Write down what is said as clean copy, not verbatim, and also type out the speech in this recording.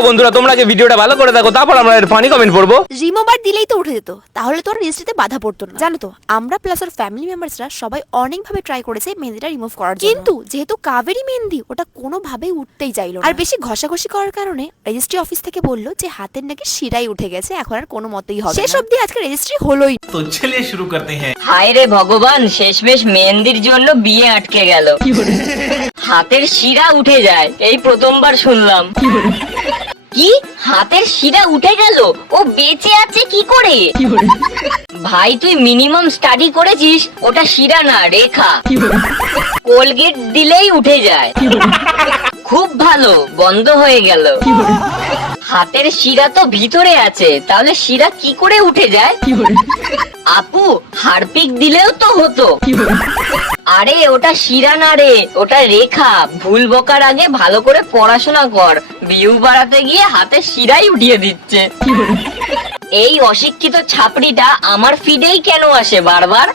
দাও বন্ধুরা, তোমরা আগে ভিডিওটা ভালো করে দেখো, তারপর আমরা এর ফানি কমেন্ট পড়বো। রিমুভার দিলেই তো উঠে যেত, তাহলে তো আর রেজিস্ট্রিতে বাধা পড়তো না। জানো তো, আমরা প্লাস ওর ফ্যামিলি মেম্বার্সরা সবাই অনেকভাবে ট্রাই করেছে মেহেন্দিটা রিমুভ করার জন্য, কিন্তু যেহেতু কাবেরী মেহেন্দি ওটা কোনোভাবেই উঠতেই চাইলো না। আর বেশি ঘষাঘষি করার কারণে রেজিস্ট্রি অফিস থেকে বললো যে হাতের নাকি শিরাই উঠে গেছে, এখন আর কোনো মতেই হবে না। শেষ অবধি আজকে রেজিস্ট্রি হলোই। তো চলিয়ে শুরু করতে হ্যাঁ। হায় রে ভগবান, শেষমেশ মেহেন্দির জন্য বিয়ে আটকে গেল। হাতের শিরা উঠে যায়, এই প্রথমবার শুনলাম। কি, হাতের শিরা উঠে গেল? ও বেঁচে আছে কি করে? ভাই তুই মিনিমাম স্টাডি করেছিস, ওটা শিরা না রেখা। কোলগেট দিলেই উঠে যায়। খুব ভালো, বন্ধ হয়ে গেল। হাতের শিরা তো ভিতরে আছে, তাহলে শিরা কি করে উঠে যায়? আপু, হারপিক দিলেও তো হতো। আরে ওটা শিরা না রে, ওটা রেখা। ভুল বকার আগে ভালো করে পড়াশোনা কর, ভিউ বাড়াতে গিয়ে হাতের শিরাই উঠিয়ে দিচ্ছে। এই অশিক্ষিত ছাপড়িটা আমার ফিডেই কেন আসে বারবার?